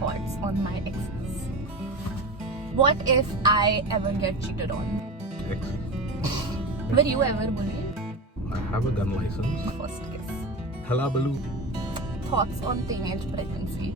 thoughts on my exes. What if I ever get cheated on? Exes. Were you ever bullied? I have a gun license. First kiss. Halabaloo. Thoughts on teenage pregnancy.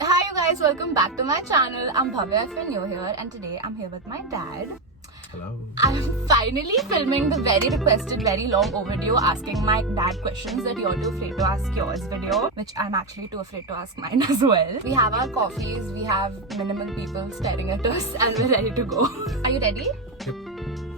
Hi you guys, welcome back to my channel. I'm Bhavya if you're new here, and today I'm here with my dad. Hello. I'm finally filming the very requested, very long overdue asking my dad questions that you're too afraid to ask yours video, which I'm actually too afraid to ask mine as well. We have our coffees, we have minimal people staring at us, and we're ready to go. Are you ready? Yep.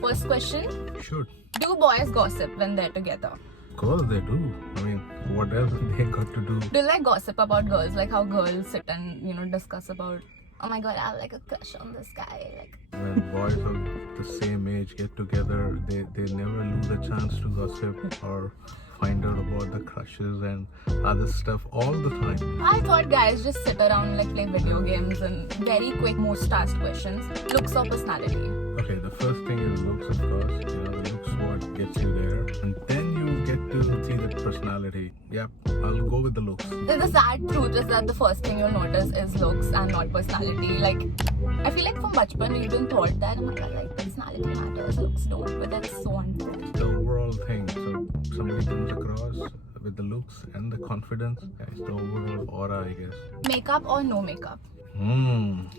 First question. Shoot. Do boys gossip when they're together? Of course they do. I mean, what else they got to do? Do they like gossip about girls, like how girls sit and discuss about, oh my god, I have like a crush on this guy, like. When boys of the same age get together, they never lose a chance to gossip or find out about the crushes and other stuff all the time. I thought guys just sit around, like play video games and very quick, most asked questions. Looks or personality? Okay, the first thing is looks, of course. The looks what gets you there, and then you get to see the personality. Yep, I'll go with the looks. The sad truth is that the first thing you'll notice is looks and not personality. Like, I feel like from bachpan we've been taught that, oh my god, like personality matters, looks don't, but that is so untrue. The overall thing. So somebody comes across with the looks and the confidence. It's the overall aura, I guess. Makeup or no makeup?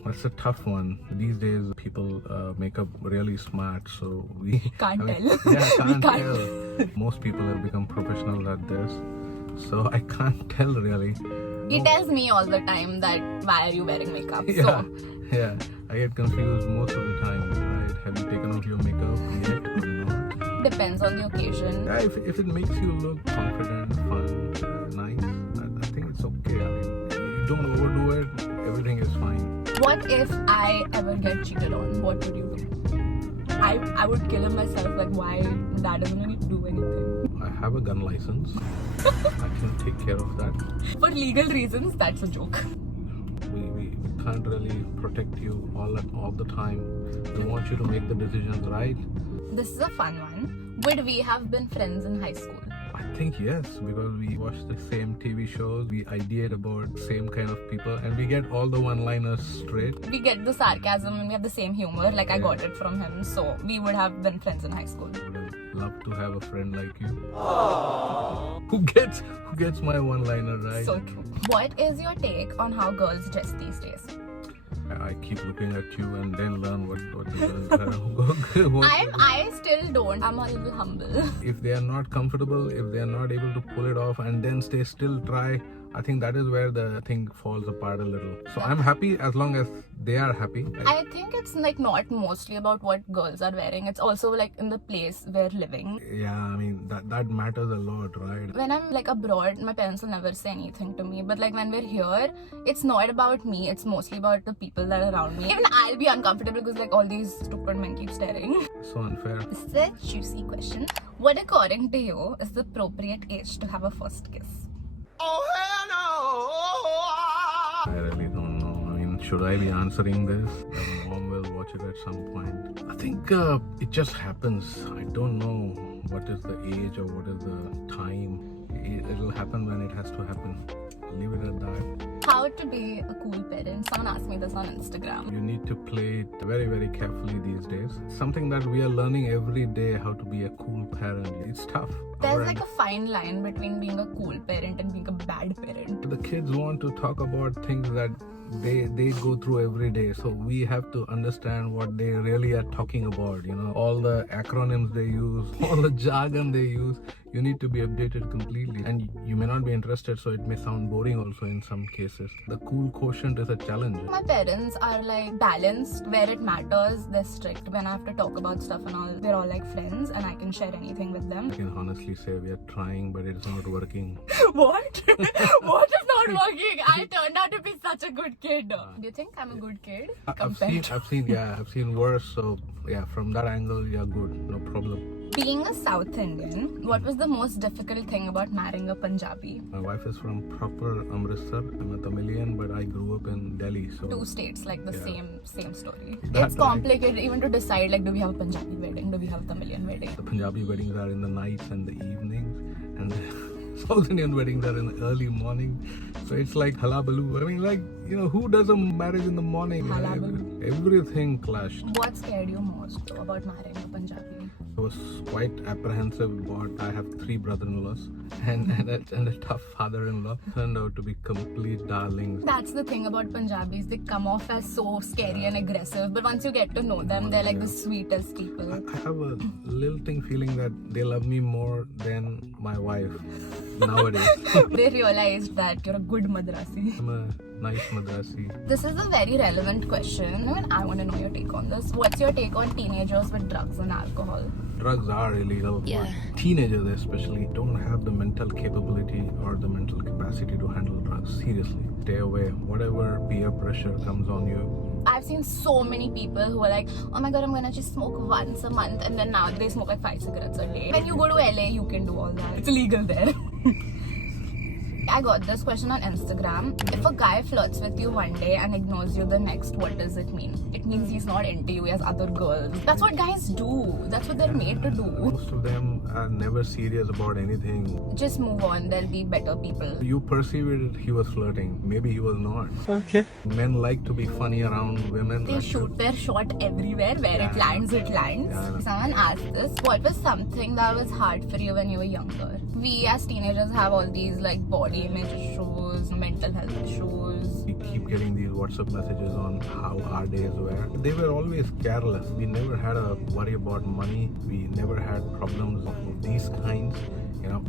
That's a tough one. These days, people make up really smart, so we Can't tell. Yeah, We can't can't. tell. Most people have become professionals at this, so I can't tell really. He tells me all the time that why are you wearing makeup? Yeah, yeah. I get confused most of the time. Right? Have you taken off your makeup yet or not? So depends on the occasion. Yeah, if it makes you look confident, fun, nice, I think it's okay. I mean, you don't overdo it. Everything is fine. What if I ever get cheated on? What would you do? I would kill him myself. Like, why? Dad doesn't need to do anything. I have a gun license. I can take care of that. For legal reasons, that's a joke. We can't really protect you all the time. We want you to make the decisions right. This is a fun one. Would we have been friends in high school? I think yes, because we watch the same TV shows, we ideate about same kind of people, and we get all the one-liners straight. We get the sarcasm and we have the same humor. Like, I got it from him. So, we would have been friends in high school. I would have loved to have a friend like you. Who gets my one-liner right? So true. What is your take on how girls dress these days? I keep looking at you and then learn what the girls are. I still don't. I'm a little humble. If they are not comfortable, if they are not able to pull it off and then stay still, try, I think that is where the thing falls apart a little. So I'm happy as long as they are happy. I think it's like not mostly about what girls are wearing. It's also like in the place we're living. Yeah, I mean that matters a lot, right? When I'm like abroad, my parents will never say anything to me. But like when we're here, it's not about me. It's mostly about the people that are around me. Even I'll be uncomfortable because like all these stupid men keep staring. So unfair. This is a juicy question. What according to you is the appropriate age to have a first kiss? I really don't know. I mean, should I be answering this? My mom will watch it at some point. I think it just happens. I don't know what is the age or what is the time. It'll happen when it has to happen. I'll leave it at that. How to be a cool parent. Someone asked me this on Instagram. You need to play it very, very carefully these days. Something that we are learning every day, how to be a cool parent. It's tough. There's like a fine line between being a cool parent and being a bad parent. The kids want to talk about things that they go through every day, so we have to understand what they really are talking about. All the acronyms they use, all the jargon they use, you need to be updated completely, and you may not be interested, so it may sound boring also in some cases. The cool quotient is a challenge. My parents are like balanced. Where it matters, they're strict. When I have to talk about stuff and all, they're all like friends and I can share anything with them. I can honestly say we are trying, but it's not working. What? What kid. Do you think I'm a good kid? I've seen worse. So yeah, from that angle, yeah, good, no problem. Being a South Indian, what was the most difficult thing about marrying a Punjabi? My wife is from proper Amritsar. I'm a Tamilian, but I grew up in Delhi. So Two states, like the same story. That It's complicated even to decide, like, do we have a Punjabi wedding? Do we have a Tamilian wedding? the Punjabi weddings are in the nights and the evenings, and the South Indian weddings are in the early morning. So it's like halabaloo. I mean, like, who does a marriage in the morning? Halabaloo. Everything clashed. What scared you most about marrying a Punjabi? I was quite apprehensive about. I have 3 brother-in-laws and a tough father-in-law. Turned out to be complete darlings. That's the thing about Punjabis. They come off as so scary and aggressive, but once you get to know them, they're like the sweetest people. I have a lilting feeling that they love me more than my wife nowadays. They realized that you're a good Madrasi. I'm a nice Madrasi. This is a very relevant question, and I want to know your take on this. What's your take on teenagers with drugs and alcohol? Drugs are illegal. Yeah. But teenagers especially don't have the mental capability or the mental capacity to handle drugs. Seriously. Stay away. Whatever peer pressure comes on you. I've seen so many people who are like, oh my god, I'm gonna just smoke once a month, and then now they smoke like 5 cigarettes a day. When you go to LA, you can do all that. It's illegal there. I got this question on Instagram. If a guy flirts with you one day and ignores you the next, what does it mean? It means he's not into you, he has other girls. That's what guys do. That's what they're made to do. Most of them are never serious about anything. Just move on, there'll be better people. You perceived he was flirting. Maybe he was not. Okay. Men like to be funny around women. They shoot their shot everywhere. Where it lands, it lands. Yeah. Someone asked this, what was something that was hard for you when you were younger? We as teenagers have all these like body image issues, mental health issues. We keep getting these WhatsApp messages on how our days were. They were always careless. We never had a worry about money. We never had problems of these kinds.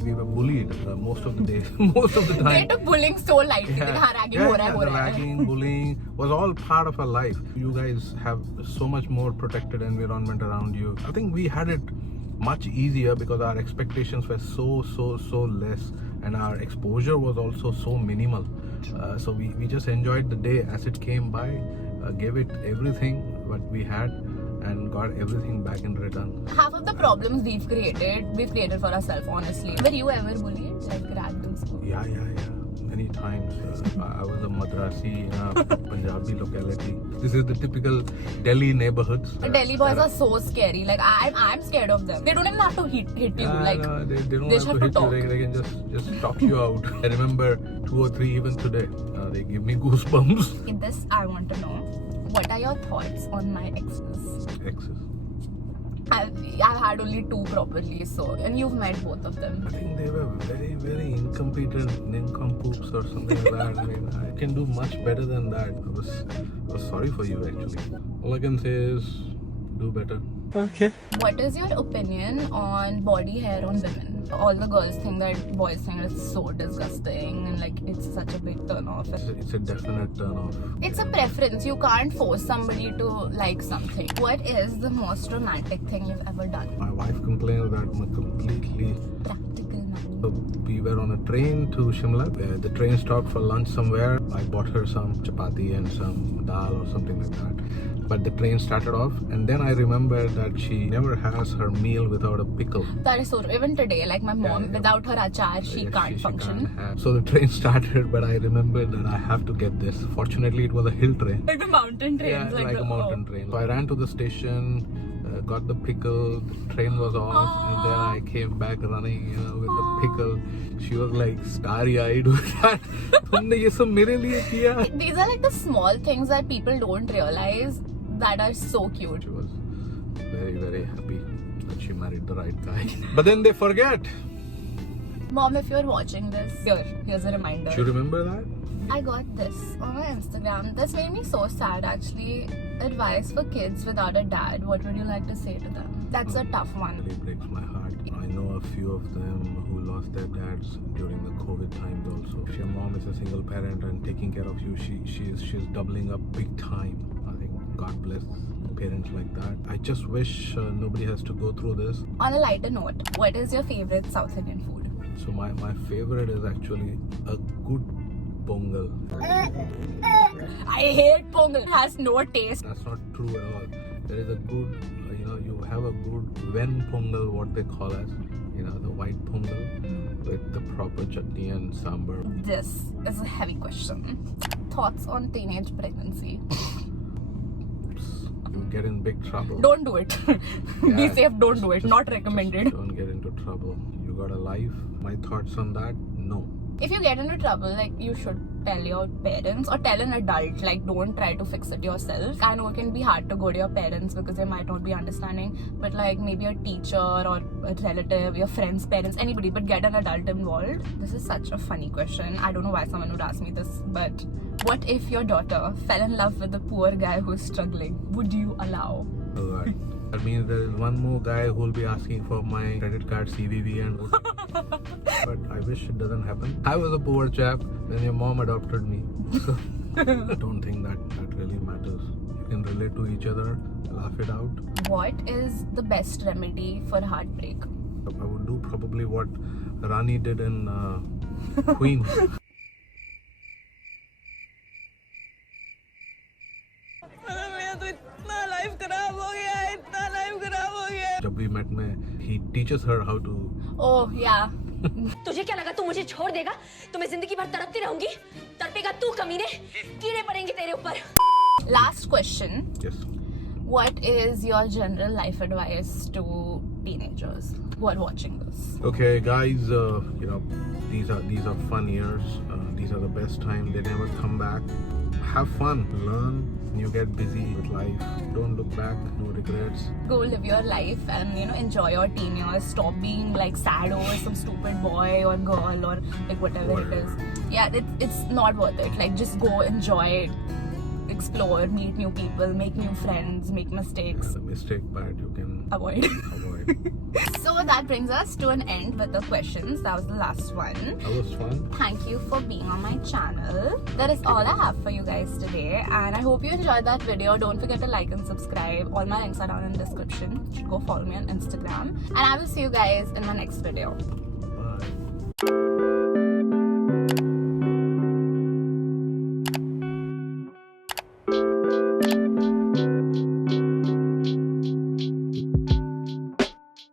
We were bullied most of the days, most of the They time. took bullying so lightly. The ragging, bullying was all part of our life. You guys have so much more protected environment around you. I think we had it much easier because our expectations were so less, and our exposure was also so minimal. So we just enjoyed the day as it came by, gave it everything what we had, and got everything back in return. Half of the problems we've created for ourselves, honestly. Were you ever bullied? Like ragged in school? Yeah. Many times. I was a Madrasi in a Punjabi locality. This is the typical Delhi neighborhoods. Delhi boys are so scary. Like I'm scared of them. They don't even have to hit you. Like no, they don't they have just to have hit to talk. you. They can just talk you out. I remember 2 or 3 even today. They give me goosebumps. In this, I want to know, what are your thoughts on my exes? Exes. I've had only 2 properly, and you've met both of them. I think they were very incompetent nincompoops or something like that. I mean, I can do much better than that. I was sorry for you actually. All I can say is do better. Okay. What is your opinion on body hair on women? All the girls think that boys think it's so disgusting and like it's such a big turn off. It's a definite turn off. It's a preference. You can't force somebody to like something. What is the most romantic thing you've ever done? My wife complains that I'm completely. Practical man. So we were on a train to Shimla. The train stopped for lunch somewhere. I bought her some chapati and some dal or something like that. But the train started off, and then I remember that she never has her meal without a pickle. That is so true. Even today, like my mom, Yeah. without her achar, she can't function. can't have. So the train started, but I remembered that I have to get this. Fortunately, it was a hill train. Like the mountain trains. Yeah, like a mountain train. So I ran to the station, got the pickle, the train was off, and then I came back running, with the pickle. She was like starry-eyed with that. तुमने ये सब मेरे लिए किया? These are like the small things that people don't realize that are so cute. She was very happy that she married the right guy. But then they forget. Mom, if you're watching this, here's a reminder. Do you remember that? I got this on my Instagram. This made me so sad actually. Advice for kids without a dad. What would you like to say to them? That's a tough one. It really breaks my heart. I know a few of them who lost their dads during the COVID times also. If your mom is a single parent and taking care of you, she's doubling up big time. I think God bless parents like that. I just wish nobody has to go through this. On a lighter note, what is your favorite South Indian food? So my favorite is actually a good Pongal. I hate Pongal. It has no taste. That's not true at all. There is a good, you have a good Ven Pongal, what they call as, the white Pongal with the proper chutney and sambar. This is a heavy question. Thoughts on teenage pregnancy? You get in big trouble. Don't do it. Be Yeah, safe, don't do it. just- Not recommended. Don't get into trouble. You got a life. My thoughts on that? No. If you get into trouble, like, you should tell your parents or tell an adult. Like, don't try to fix it yourself. I know it can be hard to go to your parents because they might not be understanding, but like maybe a teacher or a relative, your friend's parents, anybody, but get an adult involved. This is such a funny question. I don't know why someone would ask me this, but what if your daughter fell in love with a poor guy who's struggling? Would you allow? So that means there is one more guy who will be asking for my credit card CVV and but I wish it doesn't happen. I was a poor chap when your mom adopted me. So I don't think that really matters. You can relate to each other, laugh it out. What is the best remedy for heartbreak? I would do probably what Rani did in Queen. जब we met में, he teaches her how to. Oh, yeah. तुझे क्या लगा तू मुझे छोड़ देगा तो मैं जिंदगी भर तड़पती रहूंगी तड़पेगा तू कमीने कीड़े पड़ेंगे तेरे ऊपर Last question. Yes. What is your general life advice to teenagers who are watching this? Okay, guys. These are fun years. These are the best time. They never come back. Have fun. Learn. You get busy with life. Don't look back. No regrets. Go live your life and enjoy your teen years. Stop being like sad over some stupid boy or girl or like whatever it is. Yeah, it's not worth it. Like, just go enjoy it, explore, meet new people, make new friends, make mistakes, The mistake part you can avoid. avoid. So that brings us to an end with the questions. That was the last one. That was fun. Thank you for being on my channel. That is all I have for you guys today, and I hope you enjoyed that video. Don't forget to like and subscribe. All my links are down in the description. You should go follow me on Instagram, and I will see you guys in my next video. Bye.